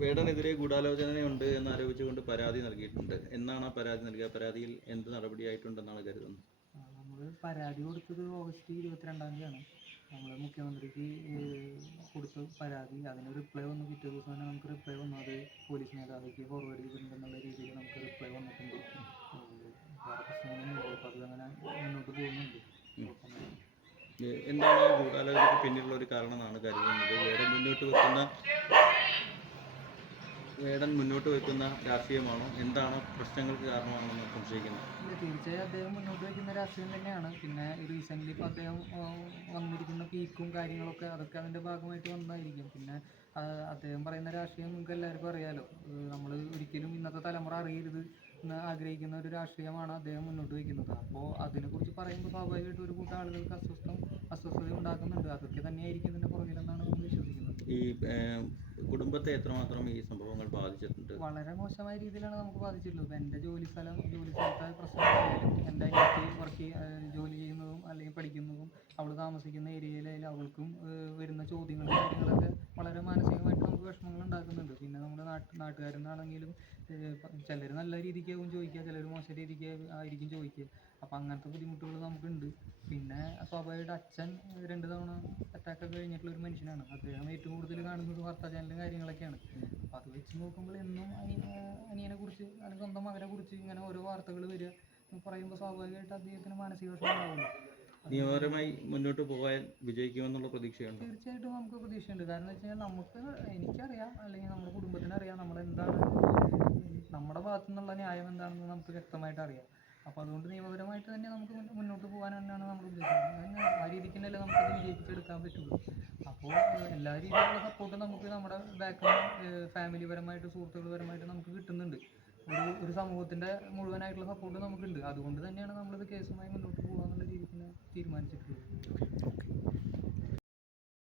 വേടനെതിരെ ഗൂഢാലോചനയുണ്ട് എന്ന് ആരോപിച്ചുകൊണ്ട് പരാതി നൽകിയിട്ടുണ്ട്. എന്നാണ് ആ പരാതി നൽകിയ ആ പരാതിയിൽ എന്ത് നടപടിയായിട്ടുണ്ടെന്നാണ് കരുതുന്നത്? നമ്മൾ പരാതി കൊടുത്തത് ഓഗസ്റ്റ് ഇരുപത്തിരണ്ടാം തീയതിയാണ്. നമ്മൾ മുഖ്യമന്ത്രിക്ക് കൊടുത്ത പരാതി അതിന് റിപ്ലൈ വന്നു. പിറ്റേ ദിവസം തന്നെ നമുക്ക് റിപ്ലൈ വന്നു. അത് പോലീസ് മേധാവിക്ക് ഫോർവേഡ് ചെയ്തിട്ടുണ്ട് എന്നുള്ള രീതിയിൽ നമുക്ക് റിപ്ലൈ വന്നിട്ടുണ്ട്. വേറെ പ്രശ്നങ്ങളൊന്നും അപ്പോൾ അത് അങ്ങനെ മുന്നോട്ട് പോകുന്നുണ്ട്. എന്താണ് ഗൂഢാലോചനയ്ക്ക് പിന്നിലുള്ള ഒരു കാരണം എന്നാണ് കരുതുന്നത്? വേറെ മുന്നോട്ട് വെക്കുന്ന വേടൻ മുന്നോട്ട് വെക്കുന്ന രാഷ്ട്രീയമാണോ? എന്താണ് പ്രശ്നങ്ങൾക്ക് കാരണമാണെന്ന് സംശയിക്കുന്നത് തീർച്ചയായും അദ്ദേഹം മുന്നോട്ട് വയ്ക്കുന്ന രാഷ്ട്രീയം തന്നെയാണ്. പിന്നെ റീസെന്റ്ലി ഇപ്പോൾ അദ്ദേഹം വന്നിരിക്കുന്ന പീക്കും കാര്യങ്ങളൊക്കെ അതൊക്കെ അതിന്റെ ഭാഗമായിട്ട് വന്നതായിരിക്കും പിന്നെ അദ്ദേഹം പറയുന്ന രാഷ്ട്രീയം നിങ്ങൾക്ക് എല്ലാവർക്കും അറിയാലോ. നമ്മൾ ഒരിക്കലും ഇന്നത്തെ തലമുറ അറിയരുത് എന്ന് ആഗ്രഹിക്കുന്ന ഒരു രാഷ്ട്രീയമാണ് അദ്ദേഹം മുന്നോട്ട് വയ്ക്കുന്നത് അപ്പോൾ അതിനെക്കുറിച്ച് പറയുമ്പോൾ സ്വാഭാവികമായിട്ടും ഒരു കൂട്ടം ആളുകൾക്ക് അസ്വസ്ഥം അസ്വസ്ഥത ഉണ്ടാക്കുന്നുണ്ട് അതൊക്കെ തന്നെയായിരിക്കും ഇതിന്റെ വിശ്വസിക്കുന്നത് ഈ കുടുംബത്തെ എത്രമാത്രം ഈ സംഭവങ്ങൾ ബാധിച്ചിട്ടുണ്ട്? വളരെ മോശമായ രീതിയിലാണ് നമുക്ക് ബാധിച്ചിട്ടുള്ളത്. എന്റെ ജോലി സ്ഥലം ജോലി സ്ഥലത്തെ പ്രശ്നമായാലും എന്റെ അനിയത്തി വർക്ക് ജോലി ചെയ്യുന്നതും അല്ലെങ്കിൽ പഠിക്കുന്നതും അവൾ താമസിക്കുന്ന ഏരിയയിലായാലും അവൾക്കും വരുന്ന ചോദ്യങ്ങളും കാര്യങ്ങളൊക്കെ വളരെ മാനസികമായിട്ട് നമുക്ക് വിഷമങ്ങൾ ഉണ്ടാക്കുന്നുണ്ട് പിന്നെ നമ്മുടെ നാട്ട് നാട്ടുകാരെന്നാണെങ്കിലും ചിലർ നല്ല രീതിക്കാവും ചോദിക്കുക ചിലർ മോശം രീതിക്ക് ആയിരിക്കും ചോദിക്കുക. അപ്പം അങ്ങനത്തെ ബുദ്ധിമുട്ടുകൾ നമുക്കുണ്ട്. പിന്നെ സ്വാഭാവികമായിട്ട് അച്ഛൻ രണ്ട് തവണ അറ്റാക്ക് ഒക്കെ കഴിഞ്ഞിട്ടുള്ള ഒരു മനുഷ്യനാണ്. അദ്ദേഹം ഏറ്റവും കൂടുതൽ കാണുന്നത് വാർത്താ ചാനലും കാര്യങ്ങളൊക്കെയാണ്. അപ്പം അത് വെച്ച് നോക്കുമ്പോൾ എന്നും അനി- അനിയനെ കുറിച്ച് അല്ലെങ്കിൽ സ്വന്തം മകനെ കുറിച്ച് ഇങ്ങനെ ഓരോ വാർത്തകൾ വരിക പറയുമ്പോൾ സ്വാഭാവികമായിട്ട് അദ്ദേഹത്തിന് മാനസിക ഉണ്ടാവുമല്ലോ. നിയമപരമായി മുന്നോട്ട് പോകാൻ വിജയിക്കുമെന്നുള്ള പ്രതീക്ഷയുണ്ട്? തീർച്ചയായിട്ടും നമുക്ക് പ്രതീക്ഷയുണ്ട്. കാരണം വെച്ച് കഴിഞ്ഞാൽ നമുക്ക് എനിക്കറിയാം അല്ലെങ്കിൽ നമ്മുടെ കുടുംബത്തിന് അറിയാം നമ്മൾ എന്താണ് നമ്മുടെ ഭാഗത്തു നിന്നുള്ള ന്യായം എന്താണെന്ന് നമുക്ക് വ്യക്തമായിട്ട് അറിയാം. അപ്പോൾ അതുകൊണ്ട് നിയമപരമായിട്ട് തന്നെ നമുക്ക് മുന്നോട്ട് പോകാൻ തന്നെയാണ് നമ്മൾ ഉദ്ദേശിക്കുന്നത്. ആ രീതിക്ക് തന്നെയല്ലേ നമുക്കത് വിജയിപ്പിച്ചെടുക്കാൻ പറ്റുള്ളൂ. അപ്പോൾ എല്ലാ രീതിയിലുള്ള സപ്പോർട്ടും നമുക്ക് നമ്മുടെ ബാക്ക്ഗ്രൗണ്ട് ഫാമിലി പരമായിട്ട് സുഹൃത്തുക്കൾ പരമായിട്ട് നമുക്ക് കിട്ടുന്നുണ്ട്. ഒരു ഒരു മുഴുവനായിട്ടുള്ള സപ്പോർട്ട് നമുക്കുണ്ട്. അതുകൊണ്ട് തന്നെയാണ് നമ്മളിത് കേസുമായി മുന്നോട്ട് തീരുമാനിച്ചിട്ടുള്ളത്